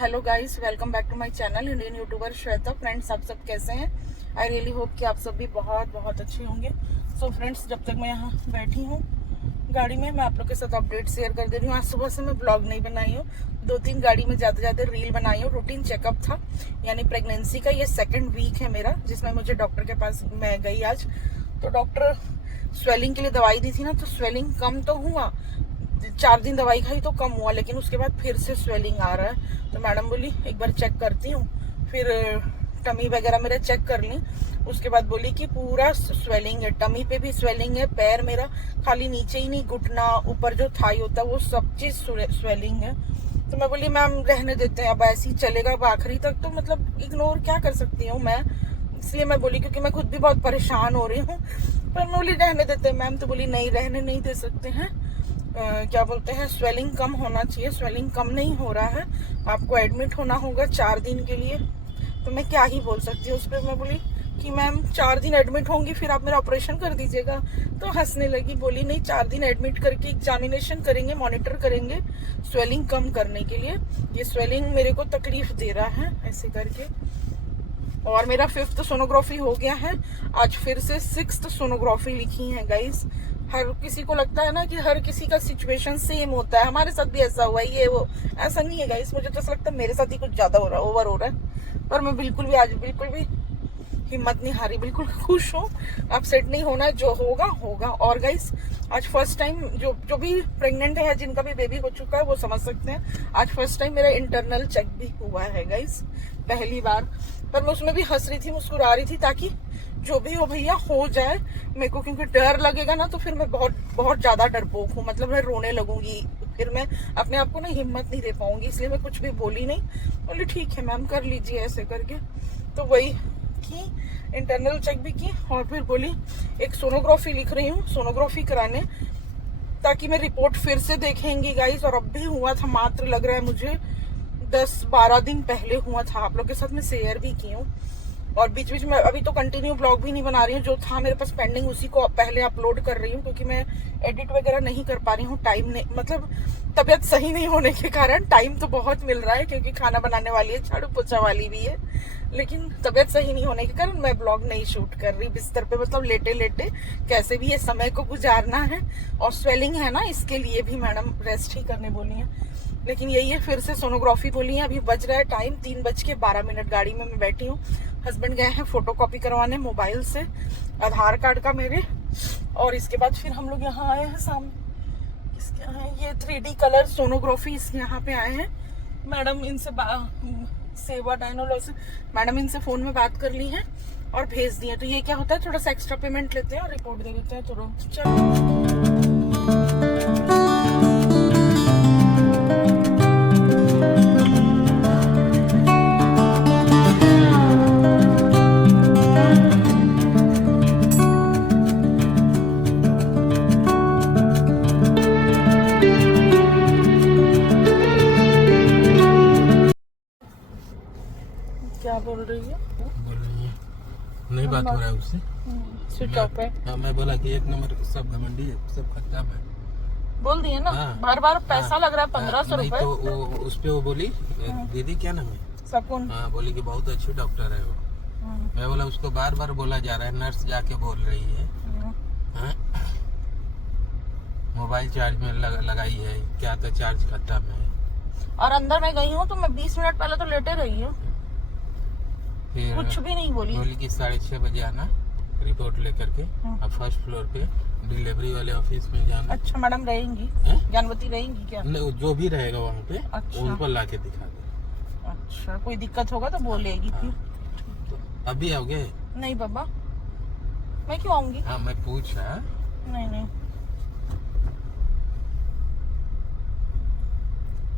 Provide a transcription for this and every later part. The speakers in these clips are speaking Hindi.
Hello guys, welcome back to my channel Indian YouTuber Shweta. Friends, आप सब कैसे हैं? आई रियली होप कि आप सब भी बहुत बहुत अच्छे होंगे। सो फ्रेंड्स, जब तक मैं यहाँ बैठी हूँ गाड़ी में, मैं आप लोग के साथ अपडेट शेयर कर दे रही हूँ। आज सुबह से मैं ब्लॉग नहीं बनाई हूँ, 2-3 गाड़ी में जाते जाते रील बनाई हूँ। रूटीन चेकअप था, यानी प्रेगनेंसी का ये 2nd वीक है मेरा, जिसमें मुझे डॉक्टर के पास मैं गई आज। तो डॉक्टर स्वेलिंग के लिए दवाई दी थी ना, तो स्वेलिंग कम तो हुआ, 4 दिन दवाई खाई तो कम हुआ, लेकिन उसके बाद फिर से स्वेलिंग आ रहा है। तो मैडम बोली एक बार चेक करती हूँ। फिर टमी वगैरह मेरा चेक कर ली। उसके बाद बोली कि पूरा स्वेलिंग है, टमी पे भी स्वेलिंग है, पैर मेरा खाली नीचे ही नहीं, घुटना ऊपर जो थाई होता है वो सब चीज स्वेलिंग है। तो मैं बोली मैम रहने देते हैं, अब ऐसे ही चलेगा अब आखिरी तक, तो मतलब इग्नोर क्या कर सकती हूँ मैं। इसलिए मैं बोली, क्योंकि मैं खुद भी बहुत परेशान हो रही हूँ। पर मैं बोली रहने देते हैं मैम, तो बोली नहीं रहने नहीं दे सकते हैं। क्या बोलते हैं, स्वेलिंग कम होना चाहिए, स्वेलिंग कम नहीं हो रहा है, आपको एडमिट होना होगा 4 दिन के लिए। तो मैं क्या ही बोल सकती हूँ उस पर। मैं बोली कि मैम 4 दिन एडमिट होंगी, फिर आप मेरा ऑपरेशन कर दीजिएगा। तो हंसने लगी, बोली नहीं 4 दिन एडमिट करके एग्जामिनेशन करेंगे, मॉनिटर करेंगे स्वेलिंग कम करने के लिए। ये स्वेलिंग मेरे को तकलीफ दे रहा है ऐसे करके। और मेरा 5th सोनोग्राफी हो गया है, आज फिर से 6th सोनोग्राफी लिखी है गाइस। हर किसी को लगता है ना कि हर किसी का सिचुएशन सेम होता है, हमारे साथ भी ऐसा हुआ है, ये वो ऐसा नहीं है गाइस। मुझे तो ऐसा लगता है मेरे साथ ही कुछ ज्यादा हो रहा है, ओवर हो रहा है। पर मैं बिल्कुल भी आज बिल्कुल भी हिम्मत नहीं हारी, बिल्कुल खुश हूँ। अपसेट नहीं होना है, जो होगा होगा। और गाइस आज फर्स्ट टाइम, जो भी प्रेग्नेंट है या जिनका भी बेबी हो चुका है वो समझ सकते हैं, आज फर्स्ट टाइम मेरा इंटरनल चेक भी हुआ है गाइस, पहली बार। पर मैं उसमें भी हंस रही थी, मुस्कुरा रही थी, ताकि जो भी हो भैया हो जाए मेरे को, क्योंकि डर लगेगा ना तो फिर मैं बहुत बहुत ज्यादा डरपोक हूँ, मतलब मैं रोने लगूंगी, फिर मैं अपने आप को ना हिम्मत नहीं दे पाऊंगी। इसलिए मैं कुछ भी बोली नहीं, बोली ठीक है मैम कर लीजिए ऐसे करके। तो वही की, इंटरनल चेक भी की, और फिर बोली एक सोनोग्राफी लिख रही हूँ, सोनोग्राफी कराने, ताकि मैं रिपोर्ट फिर से देखेंगी गाइस। और अब भी हुआ था, मात्र लग रहा है मुझे 10-12 दिन पहले हुआ था, आप लोग के साथ मैं शेयर भी की हूँ। और बीच बीच में अभी तो कंटिन्यू ब्लॉग भी नहीं बना रही हूँ, जो था मेरे पास पेंडिंग उसी को पहले अपलोड कर रही हूँ, क्योंकि मैं एडिट वगैरह नहीं कर पा रही हूँ, टाइम नहीं, मतलब तबीयत सही नहीं होने के कारण। टाइम तो बहुत मिल रहा है क्योंकि खाना बनाने वाली है, झाड़ू पोछा वाली भी है, लेकिन तबीयत सही नहीं होने के कारण मैं ब्लॉग नहीं शूट कर रही बिस्तर पे, मतलब लेटे लेटे कैसे भी ये समय को गुजारना है। और स्वेलिंग है ना, इसके लिए भी मैडम रेस्ट ही करने बोली है। लेकिन यही है, फिर से सोनोग्राफी बोली है। अभी बज रहा है टाइम 3:12, गाड़ी में मैं बैठी हूँ। हस्बैंड गए हैं फोटो कॉपी करवाने मोबाइल से, आधार कार्ड का मेरे। और इसके बाद फिर हम लोग यहाँ आए हैं सामने, इसके यहाँ ये 3D कलर सोनोग्राफी इस यहाँ पे आए हैं। मैडम इनसे सेवा डायनोलॉजी से मैडम इनसे फोन में बात कर ली है और भेज दिए। तो ये क्या होता है, थोड़ा सा एक्स्ट्रा पेमेंट लेते हैं और रिपोर्ट दे देते हैं तुरंत। चलो क्या बोल रही है, बोल रही है नहीं, बात हो रहा है उससे, स्विच ऑफ है। हाँ, मैं बोला कि 1 नंबर सब घमंडी है, सब खत्म है, बोल दिए ना। हाँ, बार बार पैसा हाँ, लग रहा है 1500 नहीं रुपए। तो वो उस पे वो बोली दीदी क्या नाम है, सकुन। हाँ, बोली कि बहुत अच्छी डॉक्टर है वो। मैं बोला उसको बार बार बोला जा रहा है, नर्स जाके बोल रही है, हाँ, मोबाइल चार्ज में लगाई है क्या, तो चार्ज खत्म है। और अंदर मैं गई हूँ तो मैं 20 मिनट पहले तो लेटे रही हूँ, फिर कुछ भी नहीं बोली। बोली कि 6:30 बजे आना रिपोर्ट लेकर के, अब फर्स्ट फ्लोर पे डिलीवरी वाले ऑफिस में जाना। अच्छा मैडम रहेंगी, ज्ञानवती रहेंगी क्या? नहीं, जो भी रहेगा वहाँ पे, अच्छा। उनको ला के दिखा दे। अच्छा, कोई दिक्कत होगा तो बोलेगी फिर। तो अभी आओगे? नहीं बाबा, मैं क्यों आऊंगी? हाँ, मैं पूछ रहा। नहीं नहीं,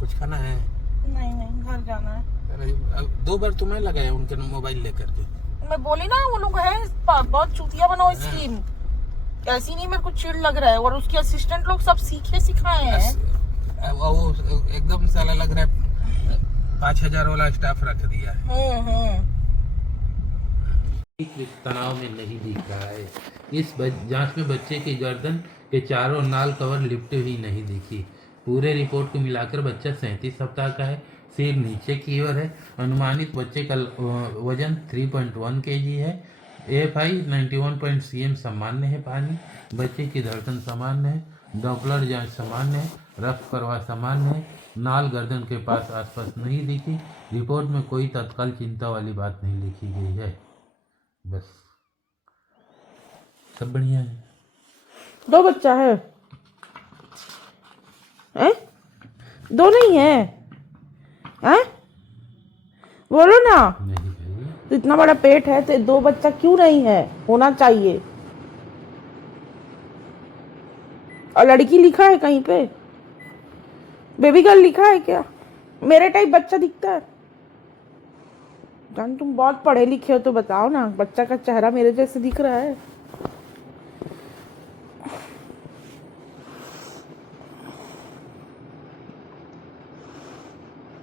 कुछ खाना है? नहीं नहीं, घर जाना है। अरे 2 बार तो मैं लगाया उनके मोबाइल लेकर के। मैं बोली ना वो लोग है बहुत चूतिया बनाओ स्कीम, ऐसी नहीं, मेरे को चिढ़ लग रहा है। और उसके असिस्टेंट लोग सब सीखे सिखाए हैं। वो एकदम साला लग रहा है 5000 वाला स्टाफ रख दिया है। तनाव में नहीं दिख रहा है। इस जांच में बच्चे की गर्दन के चारों नाल कवर लिपटे हुई नहीं दिखी। पूरे रिपोर्ट को मिलाकर बच्चा 37 सप्ताह का है। सिर नीचे की ओर है। अनुमानित बच्चे का वजन 3.1 kg है। AFI 91 cm सामान्य है। पानी बच्चे की धड़कन सामान्य है। डॉपलर जांच सामान्य है। रक्त प्रवाह सामान्य है। नाल गर्दन के पास आसपास नहीं दिखी। रिपोर्ट में कोई तत्काल चिंता वाली बात नहीं लिखी गई है। बस सब बढ़िया है। 2 बच्चा है? हैं? 2 नहीं है? हैं? बोलो ना। नहीं भाई, तो इतना बड़ा पेट है तो 2 बच्चा क्यों नहीं है? होना चाहिए। और लड़की लिखा है कहीं पे? बेबी गर्ल लिखा है क्या? मेरे टाइप बच्चा दिखता है? जान तुम बहुत पढ़े लिखे हो तो बताओ ना, बच्चा का चेहरा मेरे जैसे दिख रहा है?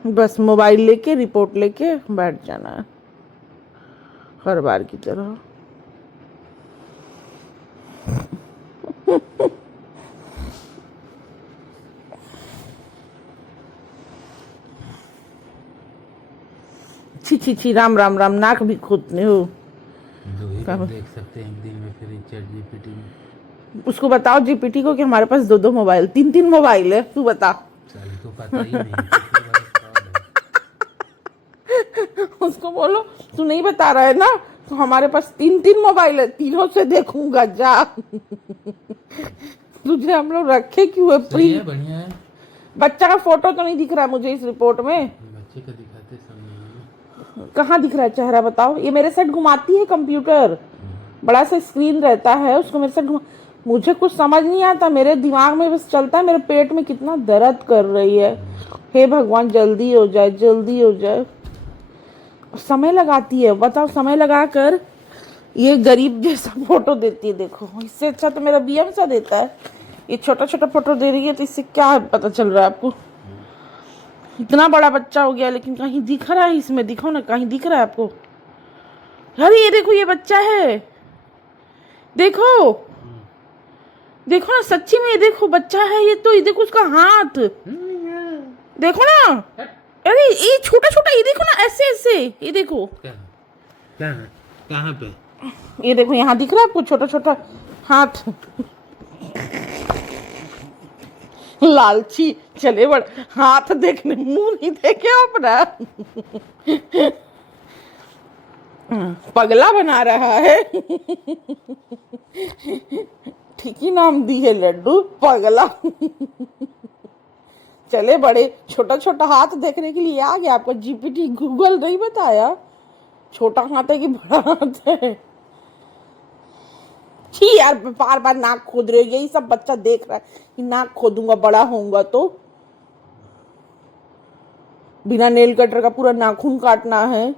बस मोबाइल लेके रिपोर्ट लेके बैठ जाना है हर बार की तरह। छी छी छी, राम राम राम, नाक भी खोदने हो। 2 ही लोग देख सकते हैं एक दिन में, फिर चैट जीपीटी में। उसको बताओ जीपीटी को कि हमारे पास 2 मोबाइल 3 मोबाइल है। तू बता। साले को पता ही नहीं कितने बड़े fraud है। उसको बोलो तू नहीं बता रहा है ना, तो हमारे पास 3 मोबाइल है, तीनों से देखूंगा जा। तुझे हम लोग रखे क्यों है सही फ्री? है, बढ़िया है। बच्चा का फोटो तो नहीं दिख रहा मुझे इस रिपोर्ट में। बच्चे का दिखाते सामने। कहाँ दिख रहा है चेहरा बताओ? ये मेरे साथ घुमाती है कंप्यूटर, बड़ा सा स्क्रीन रहता है उसको मेरे साथ घुमा। मुझे कुछ समझ नहीं आता, मेरे दिमाग में बस चलता है मेरे पेट में कितना दर्द कर रही है। हे भगवान जल्दी हो जाए, जल्दी हो जाए। समय लगाती है, बताओ समय लगा कर ये गरीब जैसा फोटो देती है। देखो इससे अच्छा तो मेरा बीएम सा देता है, ये छोटा छोटा फोटो दे रही है। तो इससे क्या पता चल रहा है आपको? इतना बड़ा बच्चा हो गया लेकिन कहीं दिख रहा है इसमें? दिखो ना, कहीं दिख रहा है आपको? अरे ये देखो, ये बच्चा है, देखो देखो ना, सच्ची में ये देखो बच्चा है ये तो। ये देखो उसका हाथ, देखो ना। अरे ये छोटा छोटा, ये देखो ना, ऐसे ऐसे, ये देखो। क्या है? कहाँ पे? ये देखो यहाँ दिख रहा है आपको छोटा छोटा हाथ। लालची चले बड़, हाथ देखने, मुंह नहीं देखे अपना। पगला बना रहा है। ठीक ही नाम दी है लड्डू, पगला। चले बड़े, छोटा छोटा हाथ देखने के लिए आ गया आपको। जीपीटी गूगल नहीं बताया छोटा हाथ है कि बड़ा हाथ है? छी यार, बार बार नाक खोद रहे हो, यही सब बच्चा देख रहा है कि नाक खोदूंगा बड़ा होऊंगा तो। बिना नेल कटर का पूरा नाखून काटना है।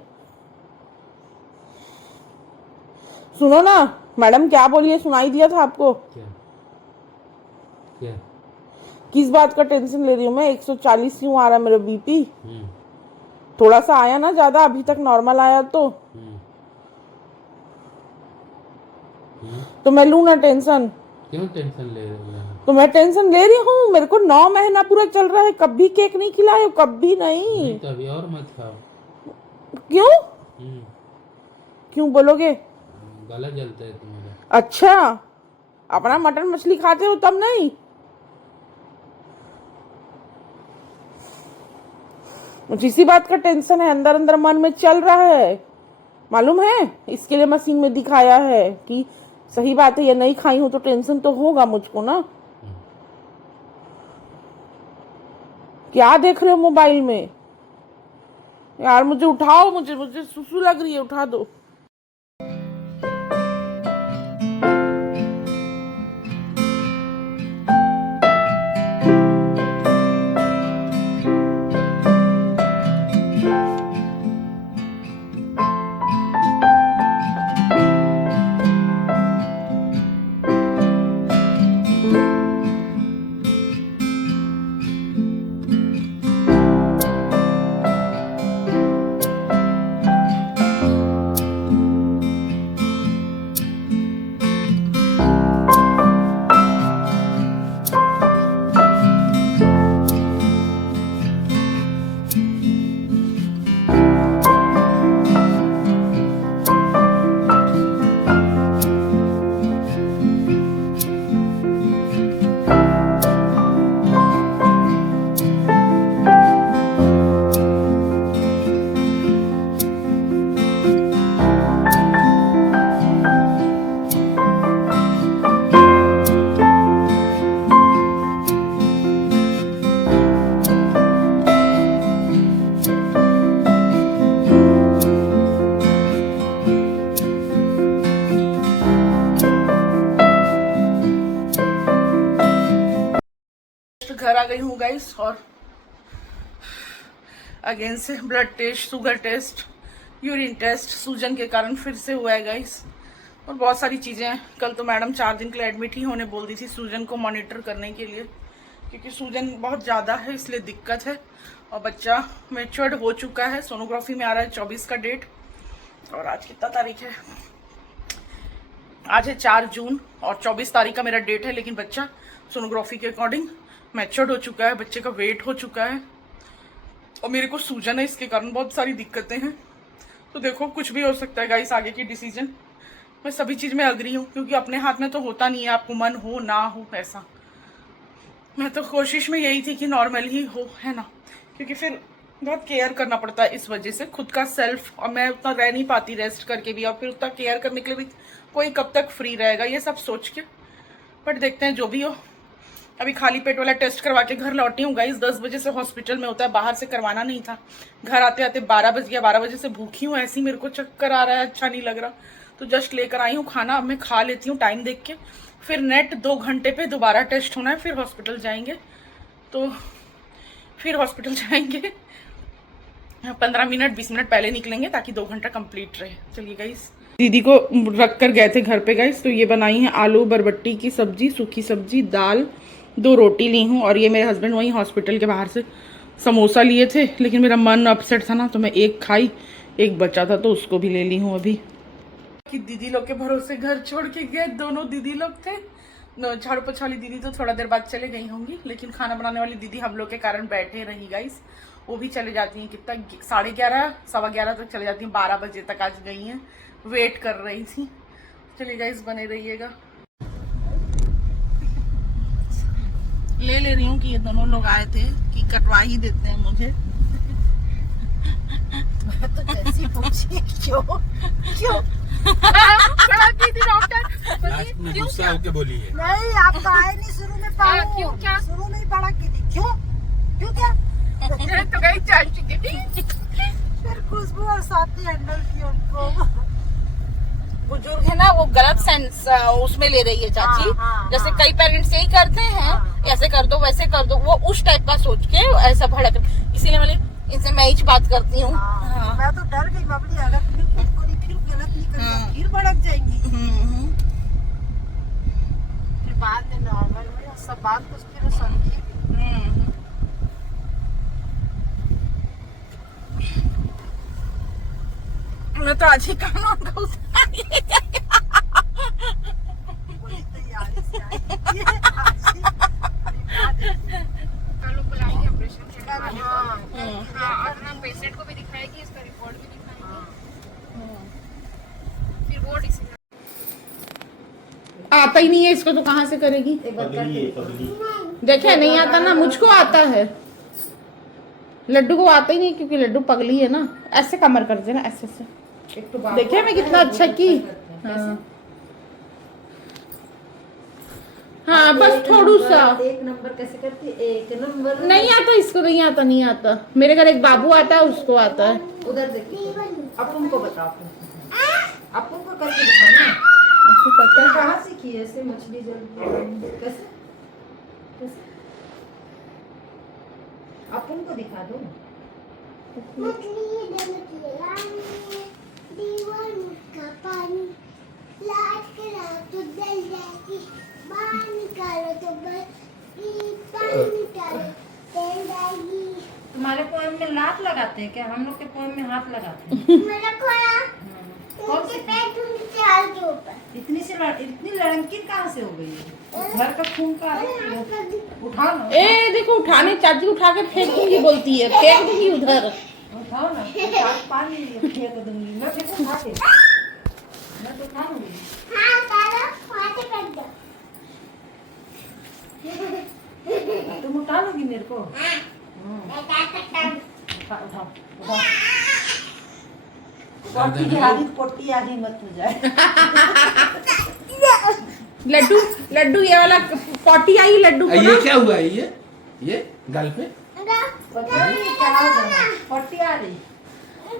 सुनो ना मैडम, क्या बोलिए? सुनाई दिया था आपको? क्या? क्या? किस बात का टेंशन ले रही हूँ मैं? 140 क्यों आ रहा है मेरा बीपी? थोड़ा सा आया ना, ज्यादा अभी तक नॉर्मल आया तो मैं लूँ ना टेंशन? क्यों टेंशन ले रहे हो? तो मैं टेंशन ले रही हूँ, मेरे को 9 महीना पूरा चल रहा है, कभी केक नहीं खिलाए, कभी नहीं। तो अभी और मत खाओ। क्यों? क्यों बोलोगे? गला जलता है तुम्हारा। अच्छा, अपना मटन मछली खाते हो तब नहीं? मुझे इसी बात का टेंशन है, अंदर अंदर मन में चल रहा है, मालूम है? इसके लिए मशीन में दिखाया है कि सही बात है, ये नहीं खाई हूं तो टेंशन तो होगा मुझको ना। क्या देख रहे हो मोबाइल में यार? मुझे उठाओ, मुझे सुसु लग रही है, उठा दो। घर आ गई हूँ गाइस, और अगेन से blood test, sugar test, urine test सूजन के कारण फिर से हुआ है गाइस, और बहुत सारी चीज़ें हैं। कल तो मैडम 4 दिन के लिए एडमिट ही होने बोल दी थी सूजन को मॉनिटर करने के लिए, क्योंकि सूजन बहुत ज़्यादा है इसलिए दिक्कत है। और बच्चा मैच्योर्ड हो चुका है, सोनोग्राफी में आ रहा है 24 का डेट, और आज कितना तारीख है, आज है 4 जून और 24 तारीख का मेरा डेट है। लेकिन बच्चा सोनोग्राफी के अकॉर्डिंग मैच्योर्ड हो चुका है, बच्चे का वेट हो चुका है, और मेरे को सूजन है, इसके कारण बहुत सारी दिक्कतें हैं। तो देखो कुछ भी हो सकता है गाइस, आगे की डिसीजन मैं सभी चीज़ में अग्री हूँ, क्योंकि अपने हाथ में तो होता नहीं है, आपको मन हो ना हो ऐसा। मैं तो कोशिश में यही थी कि नॉर्मल ही हो, है ना, क्योंकि फिर बहुत केयर करना पड़ता है इस वजह से खुद का सेल्फ, और मैं उतना रह नहीं पाती रेस्ट करके भी, और फिर उतना केयर करने के लिए भी कोई कब तक फ्री रहेगा, ये सब सोच के। बट देखते हैं जो भी हो। अभी खाली पेट वाला टेस्ट करवा के घर लौटी हूँ गाइस, 10 बजे से हॉस्पिटल में होता है, बाहर से करवाना नहीं था। घर आते आते 12 बज गया, 12 बजे से भूखी हूँ, ऐसी मेरे को चक्कर आ रहा है, अच्छा नहीं लग रहा, तो जस्ट लेकर आई हूँ खाना, अब मैं खा लेती हूँ टाइम देख के। फिर नेट 2 घंटे पे दोबारा टेस्ट होना है, फिर हॉस्पिटल जाएंगे, तो फिर हॉस्पिटल जाएंगे 15 मिनट 20 मिनट पहले निकलेंगे ताकि 2 घंटा कंप्लीट रहे। चलिए गाइस, दीदी को रख कर गए थे घर पे गाइस, तो ये बनाई है आलू बरबट्टी की सब्जी, सूखी सब्जी, दाल, 2 रोटी ली हूँ, और ये मेरे हस्बैंड वहीं हॉस्पिटल के बाहर से समोसा लिए थे, लेकिन मेरा मन अपसेट था ना, तो मैं एक खाई, एक बचा था तो उसको भी ले ली हूँ अभी। कि दीदी लोग के भरोसे घर छोड़ के गए, दोनों दीदी लोग थे। झाड़ू पोछा वाली दीदी तो थोड़ा देर बाद चले गई होंगी, लेकिन खाना बनाने वाली दीदी हम लोग के कारण बैठे रही गाइस, वो भी चले जाती हैं कितना 11:30 11:15 तक चले जाती हैं, 12 बजे तक आज गई हैं, वेट कर रही थी। चलिए गाइस बने रहिएगा। ले रही हूँ कि ये दोनों लोग आए थे कि कटवा ही देते हैं मुझे। तो कैसी पूछी, क्यों क्यों दीदी डॉक्टर गुस्सा होके बोली है। नहीं, आप तो आए नहीं शुरू में, क्यों क्या? शुरू में ही पढ़ा की थी, क्यों क्यों क्या तो गई चाल चुकी थी। फिर खुशबू और साथी हैंडल की उनको। बुजुर्ग है ना, वो गलत सेंस उसमें ले रही है चाची। हाँ, जैसे हाँ। कई पेरेंट्स यही करते हैं, ऐसे कर दो वैसे कर दो, वो उस टाइप का सोच के ऐसा भड़क, इसीलिए मैं इनसे मैं ही बात करती हूँ। हाँ। मैं तो डर गई बबली, अगर फिर कुछ बोली, फिर गलत नहीं करेगी, फिर भड़क जाएंगी। फिर बाद में नॉर्मल में सब बात कुछ फिर समझी। मैं तो आज ही कानून का पूरी तैयारी से आई है, आज ही। कल लोग बुलाएंगे ऑपरेशन के हाँ, लिए। हाँ। अपना पेशेंट को भी दिखाएगी, इसका रिपोर्ट भी दिखाएगी, फिर वो डिसीजन। आता ही नहीं है इसको, तो कहाँ से करेगी? देखे नहीं आता ना, मुझको आता है, लड्डू को आता ही नहीं, क्योंकि लड्डू पगली है ना। ऐसे कमर कर देना, ऐसे ऐसे, देखे मैं कितना अच्छा की। हाँ बस थोड़ा सा। 1 नंबर कैसे करती है? 1 नंबर नहीं आता इसको, नहीं आता, नहीं आता। मेरे घर एक बाबू आता है, उसको आता है। उधर देखिए, अब तुमको बताओ, अब तुमको करके दिखाना। उसको पता है। कहाँ सीखी है ऐसे मछली जल? कैसे कैसे? आप उनको दिखा दो। तुम्हारे पोएम में लात लगाते हैं क्या? हम लोग के पोएम में हाथ लगाते हैं। इतनी लड़की कहाँ से हो गई है? घर का खून का उठाओ ना, ए देखो, उठाने चाची उठा के फेंक दूंगी बोलती है, फेंक दूंगी उधर। उठाओ ना, हाथ पानी फेंक दूंगी मैं, फेंकूं खा के, मैं तो खा लूंगी। तुम उठा लोगी मेरे को? उठाओ उठाओ। पोटी आधी मत हो जाए। लड्डू लड्डू ये वाला पॉटी आई लड्डू को ये ना। क्या हुआ है? ये गाल पे पता नहीं क्या हो गया, पोटी आ रही।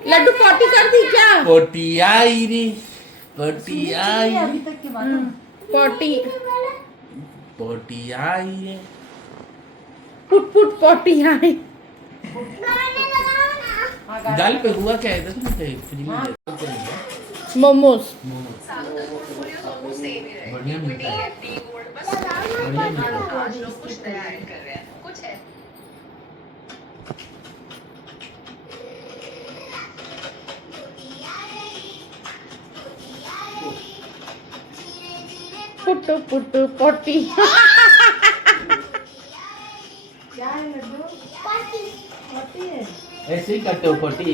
लड्डू पॉटी कर दी क्या? पोटियाई रे, पोटियाई, अभी तक की बात है। पॉटी पोटियाई रे। पुट पुट पोटी आई। दाल पे हुआ क्या है इधर में कहीं फ्री में मोमोज बढ़िया मिलता है बढ़िया मिलता है पुट पुट पोटी। क्या है लड्डू? पोटी है। ऐसे ही करते हो पोटी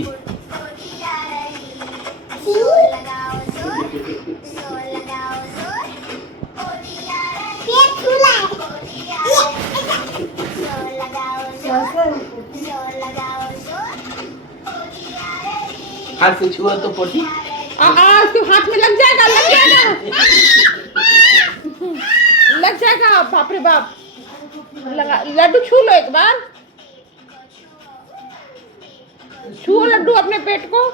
हाथ से छुआ तो पोटी तो हाथ में लग जाएगा लग जाएगा लग जाएगा। बाप रे बाप, लगा। लड्डू छू लो एक बार, छुओ लड्डू अपने पेट को।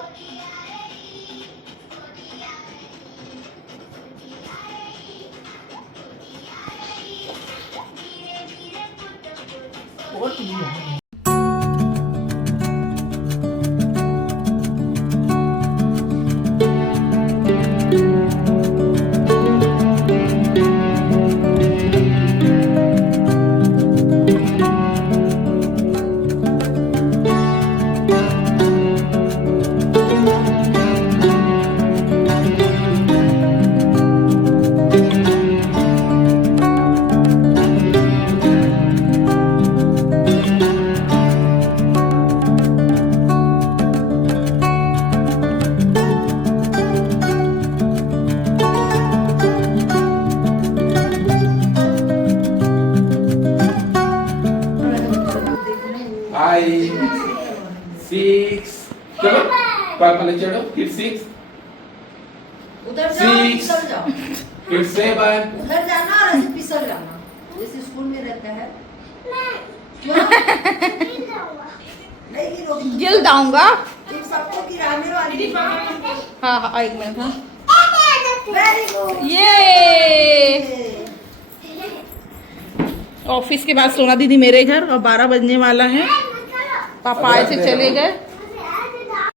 चलो पापा ले चलो फिर 6 उधर जाओ, Six. उधर जाओ, फिर 7 उधर जाना और ऐसे फिसल जाना जैसे स्कूल में रहता है। क्यों? नहीं गिरोगी। गिल दाऊंगा। तुम सबको गिराने वाली हो। हाँ हाँ एक मिनट। हाँ वेरी गुड। ये ऑफिस के बाद सोना दीदी मेरे घर और 12 बजने वाला है। पापा आए थे चले गए।